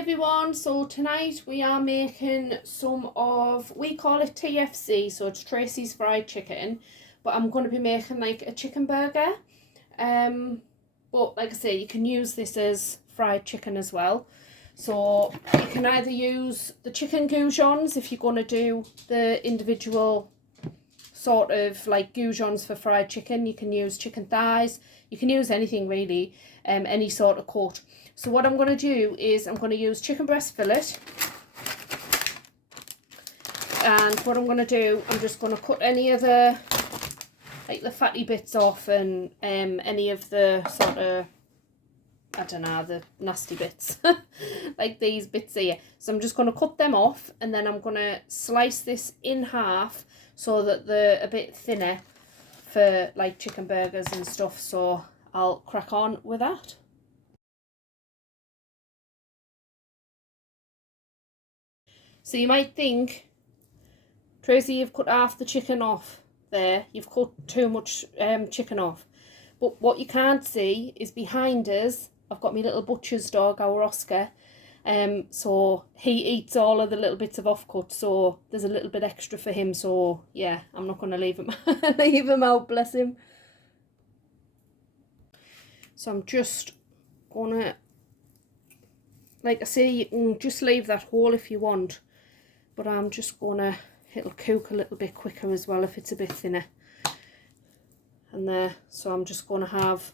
everyone, so tonight we are making some of, we call it TFC, so it's Tracy's fried chicken, but I'm going to be making like a chicken burger. But like I say, you can use this as fried chicken as well. So you can either use the chicken goujons if you're going to do the individual sort of like goujons for fried chicken. You can use chicken thighs, you can use anything really, any sort of cut. So what I'm going to do is I'm going to use chicken breast fillet, and what I'm going to do, I'm just going to cut any of the like the fatty bits off, and any of the sort of, I don't know, the nasty bits like these bits here. So I'm just going to cut them off, and then I'm going to slice this in half so that they're a bit thinner for like chicken burgers and stuff. So I'll crack on with that. So you might think, Tracy, you've cut half the chicken off there. You've cut too much chicken off. But what you can't see is behind us, I've got my little butcher's dog, our Oscar. So he eats all of the little bits of offcut, so there's a little bit extra for him. So yeah, I'm not going to leave him leave him out, bless him. So I'm just gonna, like I say, you can just leave that whole if you want, but I'm just gonna, it'll cook a little bit quicker as well if it's a bit thinner. And there, so I'm just gonna have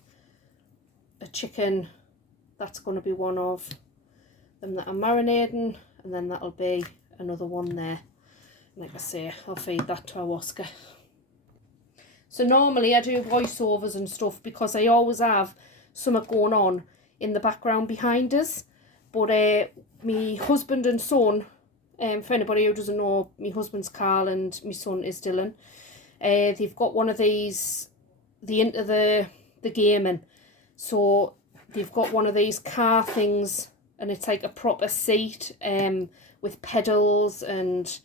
a chicken, that's gonna be one of them that I'm marinating, and then that'll be another one there. Like I say, I'll feed that to our Oscar. So normally I do voiceovers and stuff because I always have something going on in the background behind us. But my husband and son, for anybody who doesn't know, my husband's Carl and my son is Dylan. They've got one of these, the into the gaming. So they've got one of these car things, and it's like a proper seat with pedals and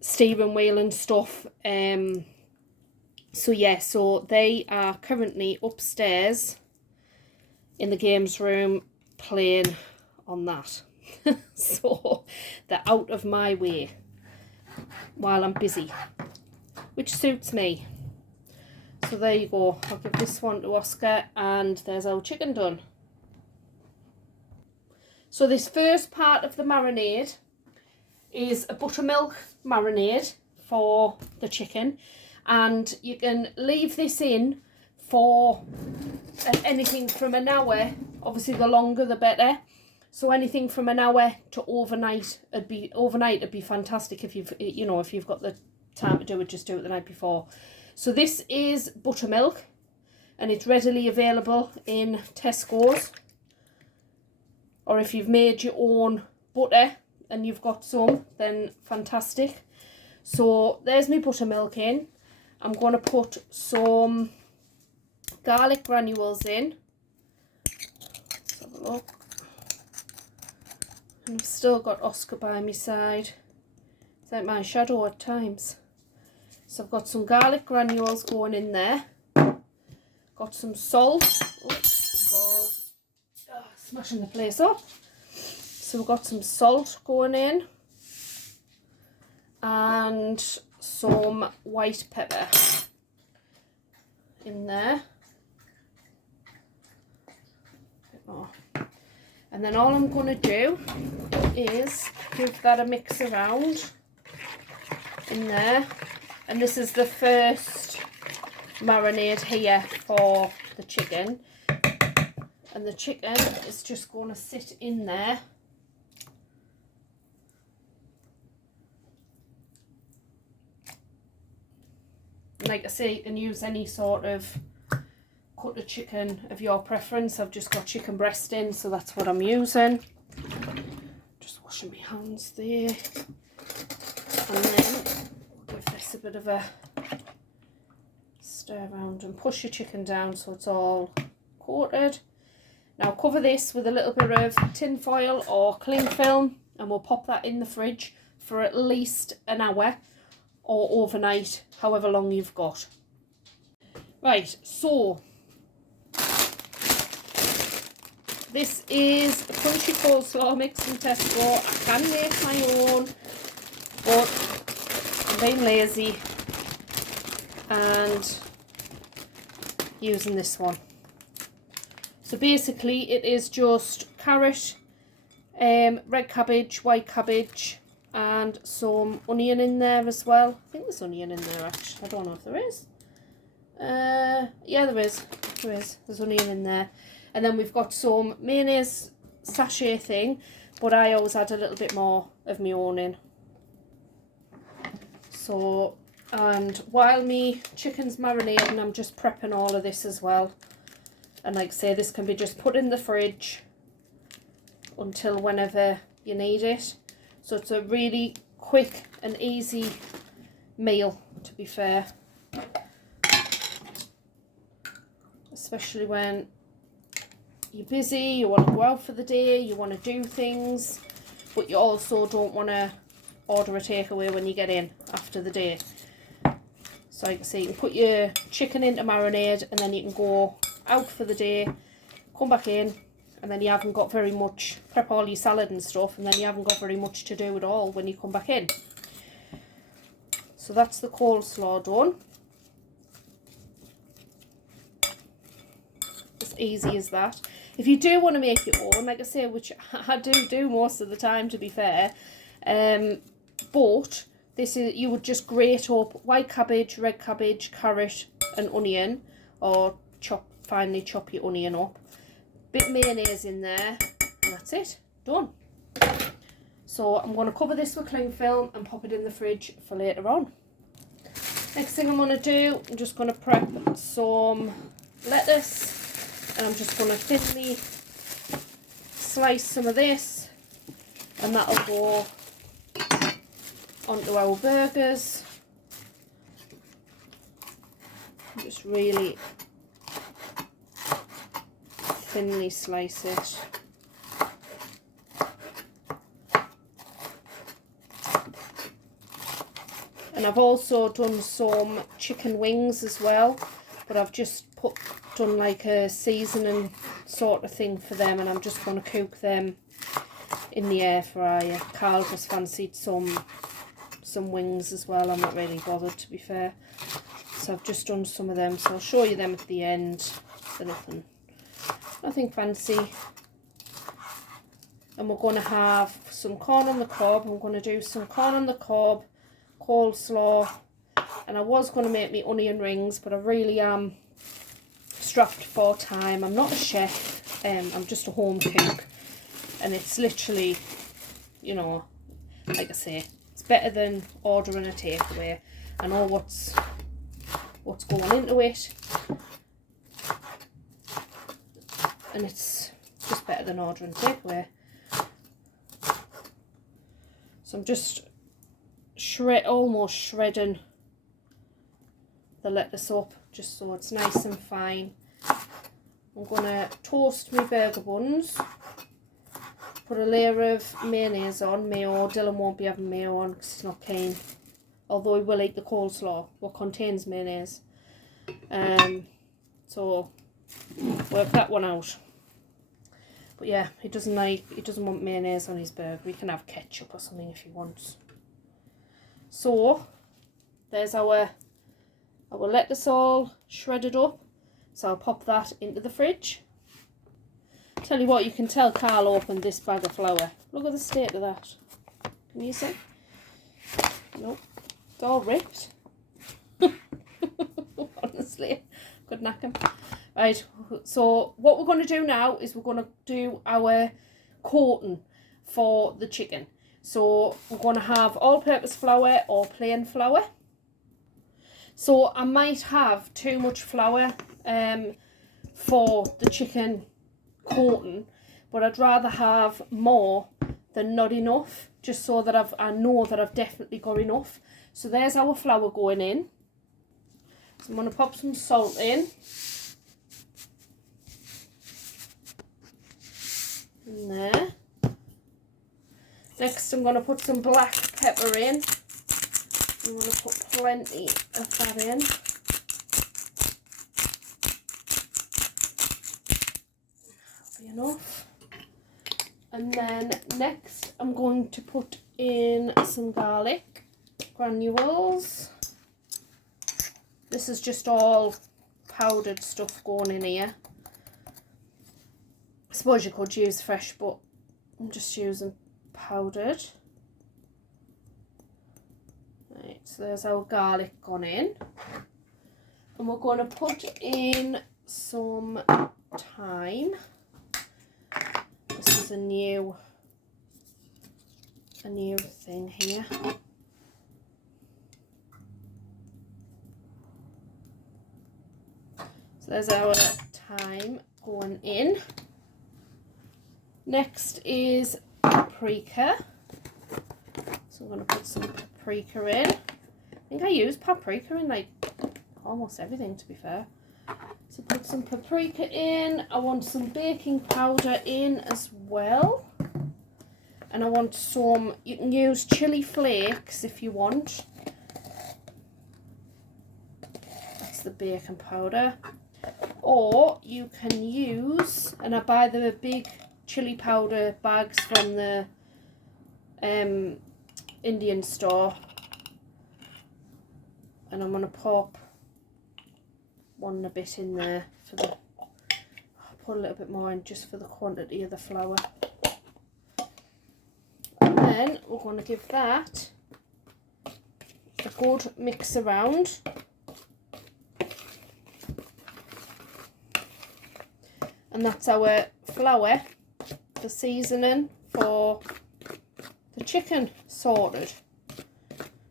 steering wheel and stuff. So yeah, so they are currently upstairs in the games room playing on that. So they're out of my way while I'm busy, which suits me. So there you go, I'll give this one to Oscar, and there's our chicken done. So this first part of the marinade is a buttermilk marinade for the chicken, and you can leave this in for anything from an hour. Obviously the longer the better, so anything from an hour to overnight. It'd be fantastic if you've got the time to do it, just do it the night before. So this is buttermilk, and it's readily available in Tesco's, or if you've made your own butter and you've got some, then fantastic. So there's my buttermilk in. I'm going to put some garlic granules in. Let's have a look. And I've still got Oscar by my side. It's like my shadow at times. So I've got some garlic granules going in there. Got some salt. Oh, God. Smashing the place up. So we've got some salt going in. And some white pepper in there. A bit more. And then all I'm going to do is give that a mix around in there. And this is the first marinade here for the chicken. And the chicken is just going to sit in there. Like I say, you can use any sort of cut of chicken of your preference. I've just got chicken breast in, so that's what I'm using. Just washing my hands there. And then give this a bit of a stir around and push your chicken down so it's all coated. Now cover this with a little bit of tin foil or cling film, and we'll pop that in the fridge for at least an hour or overnight, however long you've got. Right, so this is a crunchy coleslaw mix from Tesco. I can make my own, but I'm being lazy and using this one. So basically it is just carrot, red cabbage, white cabbage, and some onion in there as well. I think there's onion in there actually. I don't know if there is. Yeah, there is. There's onion in there. And then we've got some mayonnaise sachet thing, but I always add a little bit more of my own in. So, and while me chicken's marinating, I'm just prepping all of this as well. And like I say, this can be just put in the fridge until whenever you need it. So it's a really quick and easy meal, to be fair. Especially when you're busy, you want to go out for the day, you want to do things, but you also don't want to order a takeaway when you get in after the day. So like I say, you can put your chicken into marinade and then you can go out for the day, come back in, and then you haven't got very much, prep all your salad and stuff, and then you haven't got very much to do at all when you come back in. So that's the coleslaw done. As easy as that. If you do want to make your own, like I say, which I do most of the time, to be fair, but this is, you would just grate up white cabbage, red cabbage, carrot and onion, or finely chop your onion up, bit of mayonnaise in there, and that's it, done. So I'm going to cover this with cling film and pop it in the fridge for later on. Next thing I'm going to do, I'm just going to prep some lettuce. And I'm just going to thinly slice some of this, and that'll go onto our burgers. Just really thinly slice it. And I've also done some chicken wings as well, but I've just done like a seasoning sort of thing for them, and I'm just going to cook them in the air fryer. Carl just fancied some wings as well. I'm not really bothered, to be fair. So I've just done some of them, so I'll show you them at the end. They're nothing fancy. And we're going to have some corn on the cob. I'm going to do some corn on the cob, coleslaw, and I was going to make me onion rings, but I really am strapped for time. I'm not a chef, I'm just a home cook, and it's literally, you know, like I say, it's better than ordering a takeaway. I know what's going into it, and it's just better than ordering takeaway. So I'm just almost shredding the lettuce up just so it's nice and fine. I'm going to toast my burger buns, put a layer of mayonnaise on, mayo. Dylan won't be having mayo on because he's not keen, although he will eat the coleslaw, what contains mayonnaise. So work that one out. But yeah, he doesn't want mayonnaise on his burger. He can have ketchup or something if he wants. So there's our lettuce all shredded up. So I'll pop that into the fridge. Tell you what, you can tell Carl opened this bag of flour. Look at the state of that. Can you see? Nope. It's all ripped. Honestly, could knack him. Right, so what we're going to do now is we're going to do our coating for the chicken. So we're going to have all-purpose flour or plain flour. So I might have too much flour for the chicken coating, but I'd rather have more than not enough, just so that I know that I've definitely got enough. So there's our flour going in. So I'm going to pop some salt in. In there. Next I'm going to put some black pepper in. I'm going to put plenty of that in. enough. And then next I'm going to put in some garlic granules. This is just all powdered stuff going in here. I suppose you could use fresh, but I'm just using powdered. Right, so there's our garlic gone in. And we're going to put in some thyme. This is a new thing here. So there's our thyme going in. Next is paprika. So I'm going to put some paprika in. I think I use paprika in like almost everything, to be fair. So put some paprika in. I want some baking powder in as well. And I want some, you can use chili flakes if you want. That's the baking powder. Or you can use, and I buy the big chili powder bags from the Indian store. And I'm going to pop one a bit in there for the, I'll put a little bit more in just for the quantity of the flour. And then we're going to give that a good mix around. And that's our flour, the seasoning for the chicken sorted.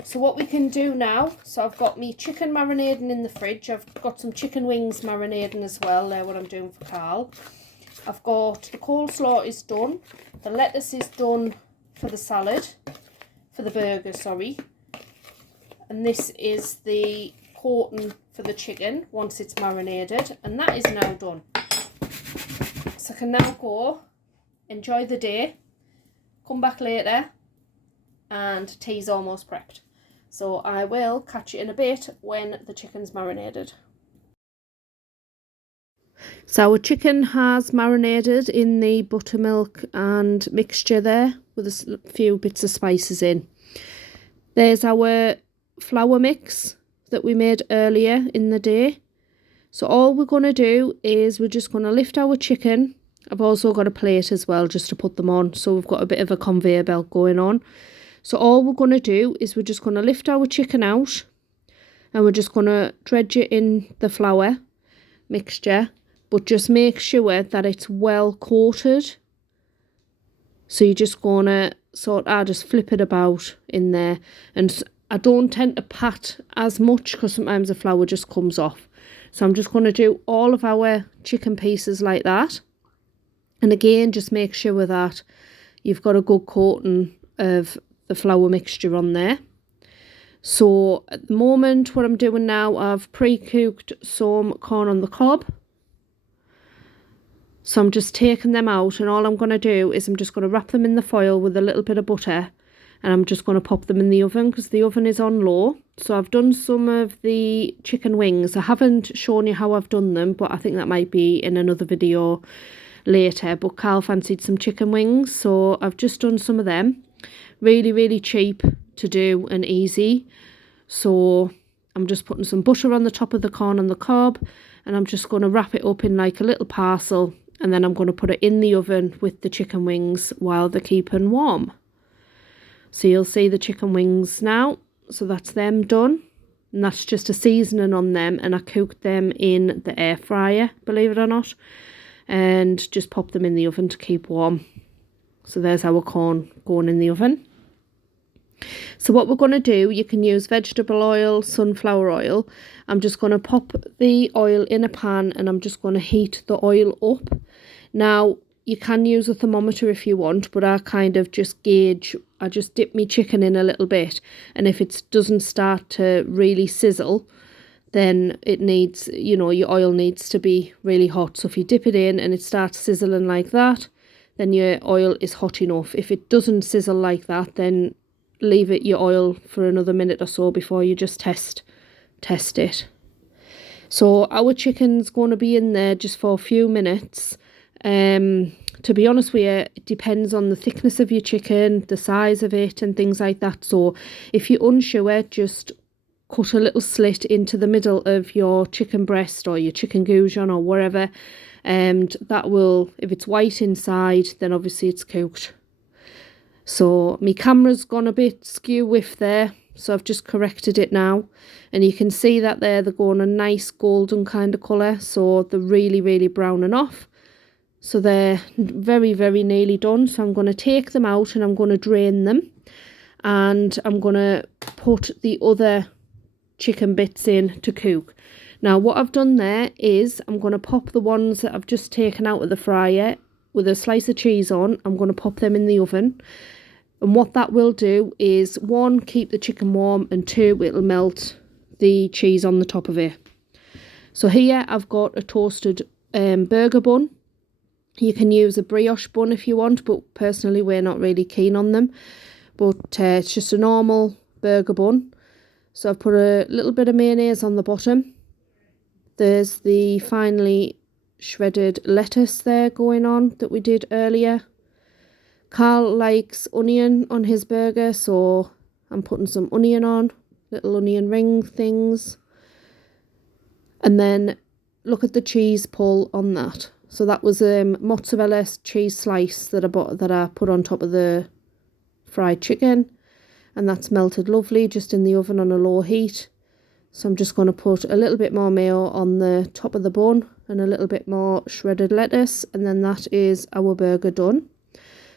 So what we can do now, so I've got me chicken marinating in the fridge. I've got some chicken wings marinating as well. They're what I'm doing for Carl. I've got the coleslaw is done. The lettuce is done for the salad, for the burger, sorry. And this is the coating for the chicken once it's marinated. And that is now done. So I can now go, enjoy the day, come back later, and tea's almost prepped. So I will catch you in a bit when the chicken's marinated. So our chicken has marinated in the buttermilk and mixture there with a few bits of spices in. There's our flour mix that we made earlier in the day. So all we're going to do is we're just going to lift our chicken. I've also got a plate as well just to put them on. So we've got a bit of a conveyor belt going on. So all we're going to do is we're just going to lift our chicken out and we're just going to dredge it in the flour mixture, but just make sure that it's well coated. So you're just going to just flip it about in there. And I don't tend to pat as much because sometimes the flour just comes off. So I'm just going to do all of our chicken pieces like that. And again, just make sure that you've got a good coating of the flour mixture on there. So at the moment, what I'm doing now, I've pre-cooked some corn on the cob. So I'm just taking them out, and all I'm going to do is I'm just going to wrap them in the foil with a little bit of butter, and I'm just going to pop them in the oven because the oven is on low. So I've done some of the chicken wings. I haven't shown you how I've done them, but I think that might be in another video later. But Carl fancied some chicken wings, so I've just done some of them. Really, really cheap to do and easy. So I'm just putting some butter on the top of the corn on the cob, and I'm just going to wrap it up in like a little parcel, and then I'm going to put it in the oven with the chicken wings while they're keeping warm. So you'll see the chicken wings now. So that's them done, and that's just a seasoning on them, and I cooked them in the air fryer, believe it or not, and just pop them in the oven to keep warm. So there's our corn going in the oven. So what we're going to do, you can use vegetable oil, sunflower oil. I'm just going to pop the oil in a pan, and I'm just going to heat the oil up. Now, you can use a thermometer if you want, but I kind of just gauge, I just dip my chicken in a little bit, and if it doesn't start to really sizzle, then it needs, you know, your oil needs to be really hot. So if you dip it in and it starts sizzling like that, then your oil is hot enough. If it doesn't sizzle like that, then leave it your oil for another minute or so before you just test it. So our chicken's going to be in there just for a few minutes, To be honest with you, it depends on the thickness of your chicken, the size of it and things like that. So if you're unsure, just cut a little slit into the middle of your chicken breast or your chicken goujon or whatever, and that will, if it's white inside, then obviously it's cooked. So my camera's gone a bit skew with there, so I've just corrected it now, and you can see that they're going a nice golden kind of colour, so they're really browning off. So they're very nearly done. So I'm going to take them out and I'm going to drain them, and I'm going to put the other chicken bits in to cook. Now what I've done there is I'm going to pop the ones that I've just taken out of the fryer with a slice of cheese on. I'm going to pop them in the oven, and what that will do is, one, keep the chicken warm, and two, it'll melt the cheese on the top of it. So here I've got a toasted burger bun. You can use a brioche bun if you want, but personally we're not really keen on them. But it's just a normal burger bun. So I've put a little bit of mayonnaise on the bottom. There's the finely shredded lettuce there going on that we did earlier. Carl likes onion on his burger, so I'm putting some onion on, little onion ring things. And then look at the cheese pull on that. So that was mozzarella cheese slice that I put on top of the fried chicken, and that's melted lovely just in the oven on a low heat. So I'm just going to put a little bit more mayo on the top of the bun and a little bit more shredded lettuce, and then that is our burger done.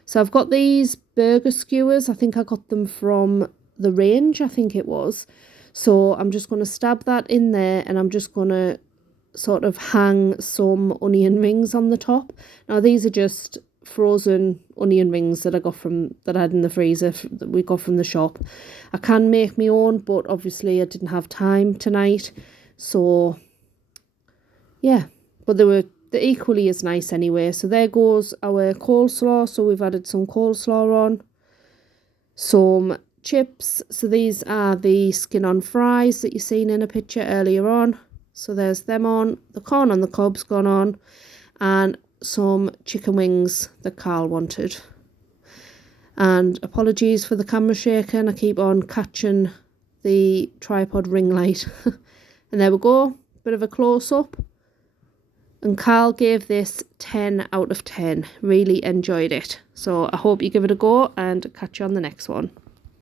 So I've got these burger skewers. I think I got them from the range, I think it was. So I'm just going to stab that in there, and I'm just going to sort of hang some onion rings on the top. Now these are just frozen onion rings that I had in the freezer that we got from the shop. I can make my own, but obviously I didn't have time tonight. So yeah, but they're equally as nice anyway. So there goes our coleslaw. So we've added some coleslaw on, some chips. So these are the skin on fries that you seen in a picture earlier on. So there's them on, the corn on the cob's gone on, and some chicken wings that Carl wanted. And apologies for the camera shaking, I keep on catching the tripod ring light. And there we go, bit of a close-up. And Carl gave this 10 out of 10, really enjoyed it. So I hope you give it a go, and catch you on the next one.